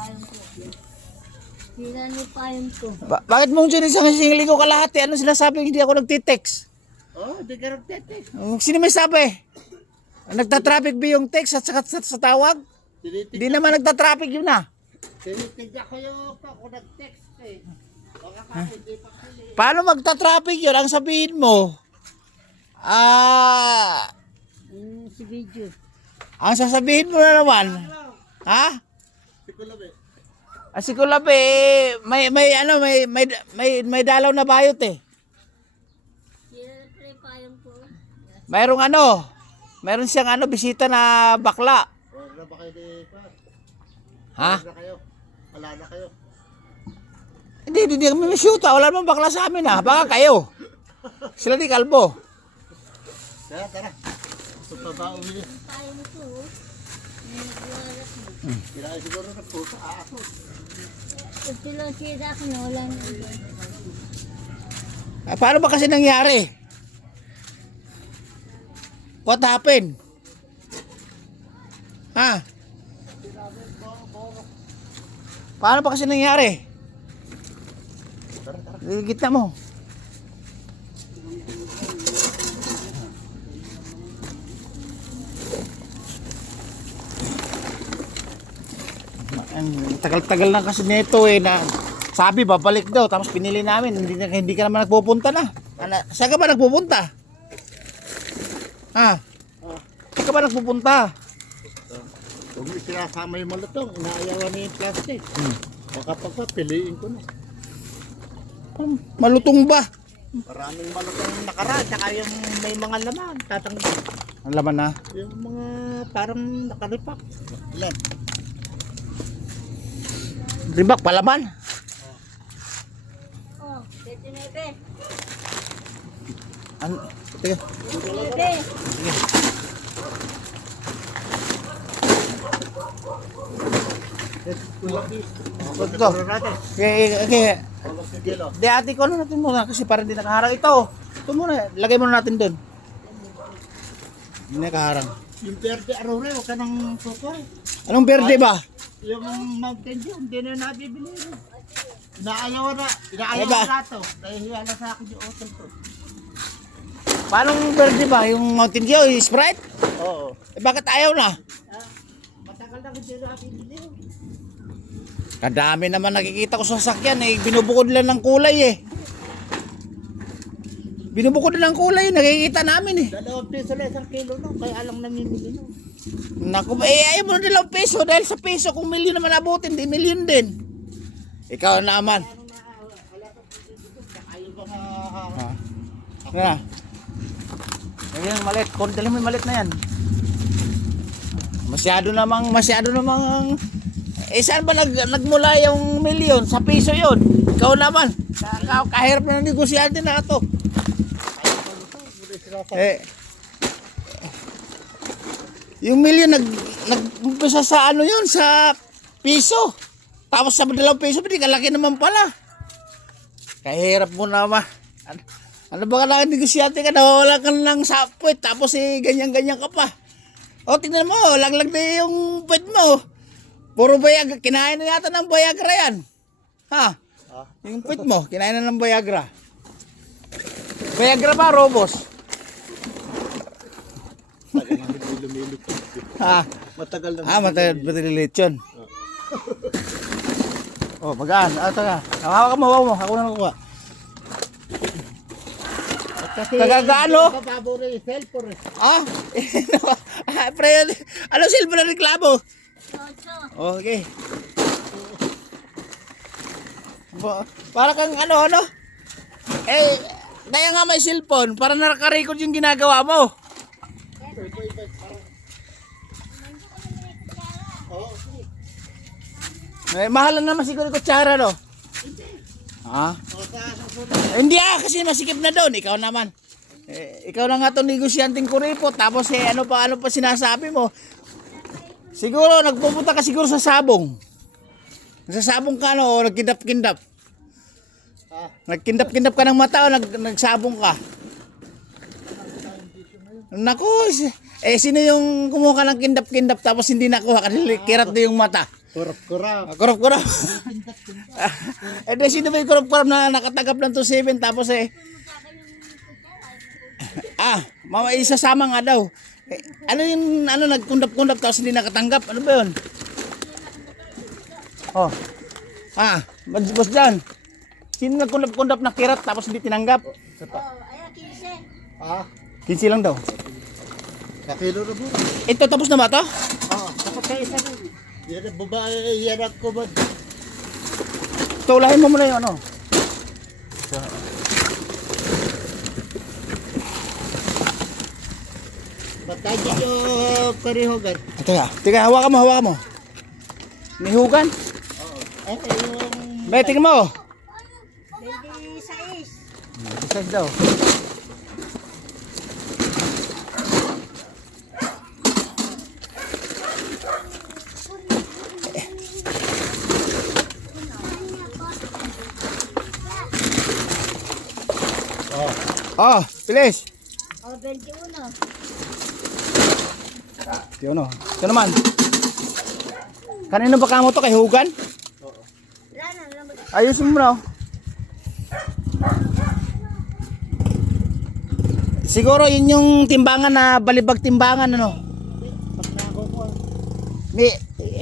payong ko. Sira ni payong ko. Bakit mong dyan isang singling ko kalahati? Ano sinasabi hindi ako nagtitext? Hindi ka nagtetext. Sino may sabi? Nagta-traffic ba yung text at sa tawag? Hindi naman nagta-traffic yun na. Tinitigyan ko yung ako nag-text eh. Baka kasi hindi pa pili. Paano magta-traffic yun? Ang sabihin mo, Si video. ang sasabihin mo na naman, ha? Si Kulabi. Si Kulabi, may dalaw na bayot eh. Sira ni payong ko. Mayroon siyang bisita na bakla. Wala ba kayo di pa? Ha? Wala na kayo. Wala na kayo. Hindi kami may syuta. Wala naman bakla sa amin ha. Baka kayo. Sila di kalbo. Tara. Gusto pa ba umili? Payong ko. Nagwalat mo. Kinain siguro ng pusa. Aso. Ito lang sira ko na wala na. Paano ba kasi nangyari? What happened? Ha? Paano ba kasi nangyari? Gitna mo. Tagal-tagal na kasi nito eh na sabi babalik daw tapos pinili namin hindi ka naman nagpupunta na. Saan ka ba nagpupunta? Ha? Saan ka ba nagpupunta? Huwag mo sinasama yung malutong. Inaayawan niya yung plastic. Baka pagpapiliin ko na. Malutong ba? Maraming malutong nakaraan. Tsaka yung may mga laman. Tatanggal. Ang laman na. Yung mga parang nakaripak. Ilan? Ribak palaman. Oh, 29. Teka. 29. Ito. Okay. Di ate ko natin muna kasi parang hindi nakaharang ito. Ito muna. Lagay muna natin doon. Hindi nakaharang. Yung verde arore, huwag ka nang sukoy. Anong berde ba? Yung Mountain Dew, hindi na nabibili rin. Inaayawan na Diba? to. Nahihiya na sa akin yung hotel ko. Paano berde ba? Yung Mountain Dew, yung Sprite? Oo. Bakit ayaw na? Matagal na hindi na nabibili yun. Kadami naman nakikita ko sa sasakyan eh. Binubukod lang ng kulay eh. Binubukod lang ng kulay. Nakikita namin eh. 2 piso na 1 kilo no. Kaya alang namimili no. Naku, ayaw mo na 2 peso. Dahil sa peso, kung milyon naman abutin, di milyon din. Ikaw naman. Ayaw ba nga... Ano na? Yan yung malit. Dali mo yung malit na yan. Masyado namang saan ba nagmula yung milyon? Sa piso yun. Ikaw naman. Kahirap na ng negosyante na ito. Yung milyon nag-umpisa sa yun? Sa piso. Tapos sa 2 piso, hindi kalaki naman pala. Kahirap mo naman. Ano ba ka lang negosyante ka? Nawawala ka ng sapwet. Tapos ganyan-ganyan ka pa. O, tingnan mo. Laglag na yung pwet mo. Puro Viagra. Kinain na yata ng Viagra yan. Ha? Yung pwet mo. Kinain na ng Viagra. Viagra ba, Robos? Matagal na hindi lumilit. Ha? Matagal na. Matalit yun. Oh, magaan. Taga. Hawak mo. Ako na nakuha. Kasi Tagagaano? Bababore yung cellphone. Pre, ano silbo na reklamo? Okay. Para kang ano? Daya nga may cellphone para nakarecord yung ginagawa mo. Mahalan naman siguro yung kutsara, no? Ha? Hindi kasi masikip na doon. Ikaw naman. Ikaw na nga itong negosyanteng kuripot. Tapos ano pa sinasabi mo? Siguro, nagpupunta ka siguro sa sabong. Nagsasabong ka, no? Nagkindap-kindap. Nagkindap-kindap ka ng mata o nagsabong ka? Naku, sino yung kumuha ka ng kindap-kindap tapos hindi nakuha? Kasi kirat na yung mata. Kurap-kurap. Kurap-kurap. Eh, di sino ba yung kurap-kurap na nakatanggap ng 2.7 tapos mama isasama nga daw. Eh, ano yung nagkundap-kundap tapos hindi nakatanggap? Ano ba yun? Oh. Boss dyan. Sino nagkundap-kundap na kirat tapos hindi tinanggap? Ayan, 15. 15 lang daw. Kakilo na po. Ito tapos na ba to? Dapat kayo isa rin. Yan ang babae, yan ang kumad. Tulahin mo muna yung ano. Batagin yung karihogan. Teka, hawakan mo. Nihugan? Yung... Be, tingnan mo. 26. Isa daw. Bilis. 21. Ito naman. Kanino ba kamo to? Kay Hugan? Wala na. Ayusin mo na. Siguro yun yung timbangan na balibag timbangan ano. May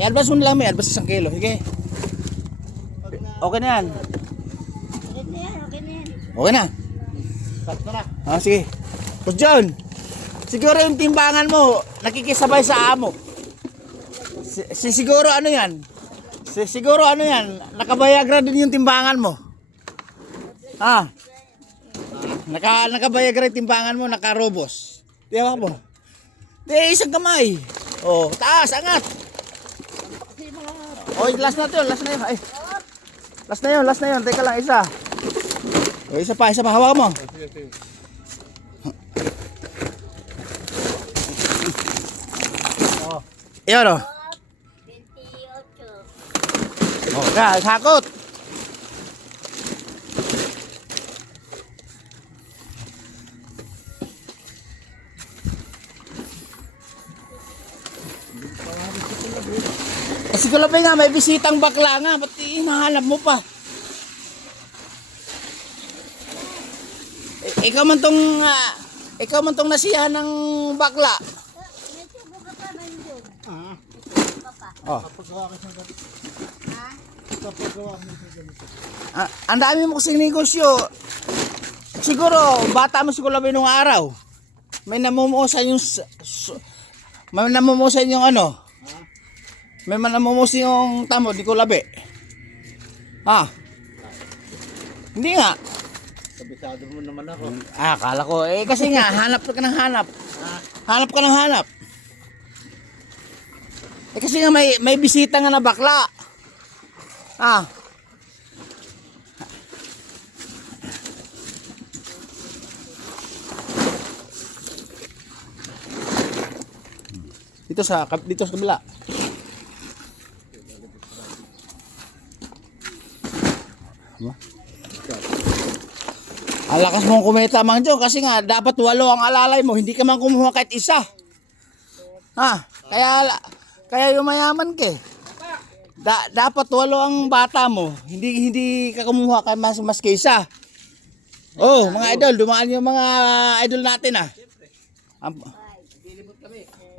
advance mo na lang, may advance 1 kilo. Sige. Okay na yan. Okay na yan. Okay na. Sige. Tapos dyan, siguro yung timbangan mo, nakikisabay sa amo. Siguro ano yan? Siguro ano yan? Nakabayagra din yung timbangan mo. Nakabayagra yung timbangan mo, nakarobos. Diba mo? Di, isang kamay. Taas, angat. Last na yun. Ay. Last na yun. Teka lang, isa. Isa pa, hawak mo. Iyon o. 28. Sakot. Si Kulapay nga, may bisitang bakla nga. Ba't hinahanap mo pa? Ikaw man tong nasiyahan ng bakla. Medyo buka pa man yun. Kapagawa ka sa ganito. Kapagawa mo sa ganito. Ang dami mo kasing negosyo. Siguro, bata mo siguro nung araw. May namumuusan yung ano. May namumuusan yung tamo, di ko labi. Hindi nga. Kabisado mo naman ako. Akala ko. Kasi nga, hanap ka ng hanap. Hanap ka ng hanap. Kasi nga may bisita nga na bakla. Dito sa kabila. Ang lakas mong kumita Mang Jo kasi nga dapat 8 ang alalay mo, hindi ka man kumuha kahit isa. Kaya yumayaman ka. Dapat 8 ang bata mo, hindi ka kumuha kahit mas kaysa. Mga idol, dumaan yung mga idol natin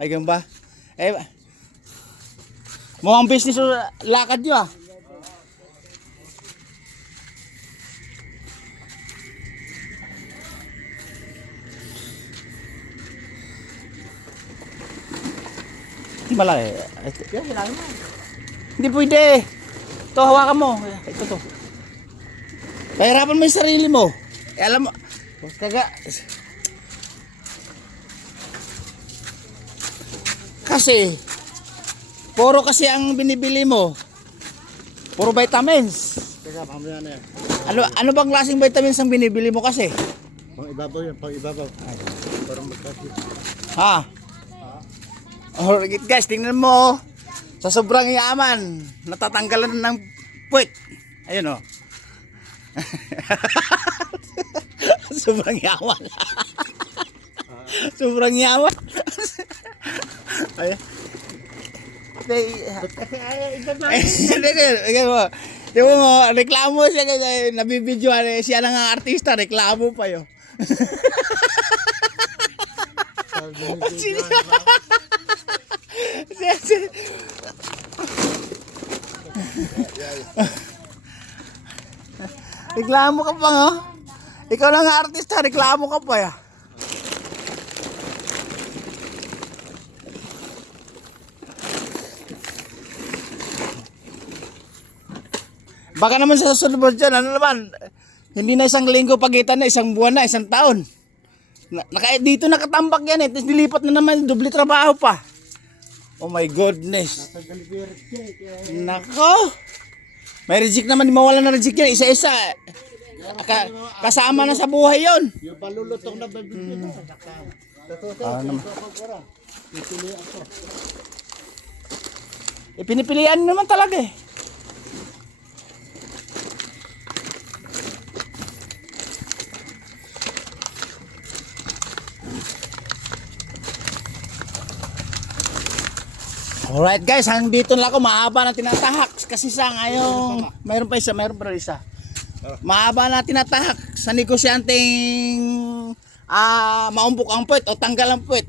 Ay ganun ba? Mukhang business lakad nyo Hindi malaki. Hindi pwede. Ito, hawakan mo. Ito to. Pahirapan mo yung sarili mo. Alam mo. Kasi, puro kasi ang binibili mo. Puro vitamins. Teka, mamaya na yan. Ano bang klaseng vitamins ang binibili mo kasi? Pang ibabaw yan, pang ibabaw. Parang magkasip. Guys, tingnan mo. Sa sobrang yaman, natatanggalan ng puwet. Ayun Sobrang yaman. Sobrang yaman. Kasi ay, iba na. Hindi mo. Di mo, reklamo siya kasi nabibidyoan siya lang ang artista, reklamo pa yun. Reklamo ka pa nga. Ikaw lang ang artista, reklamo ka pa ya. Baka naman sa susunod dyan, ano naman, hindi na isang linggo pagitan na, isang buwan na, isang taon. Dito nakatambak yan eh, tapos dilipat na naman, doble trabaho pa. Oh my goodness. Nako. May reject naman, di mawala na reject yan, isa-isa. Kasama na sa buhay yon. Yung palulutong na babibili na. Pipili ako. Pinipilian naman talaga eh. Alright guys, hanggang dito lang ako, mahaba na tinatahak kasi sa ngayon, mayroon pa isa. Mahaba na tinatahak sa negosyanteng maumpok ang puwet o tanggal ang puwet.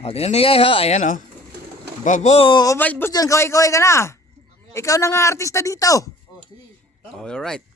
O, tingnan niyo guys, ayan o. Babo, boss dyan, kaway-kaway ka na. Ikaw na nga artista dito. Alright.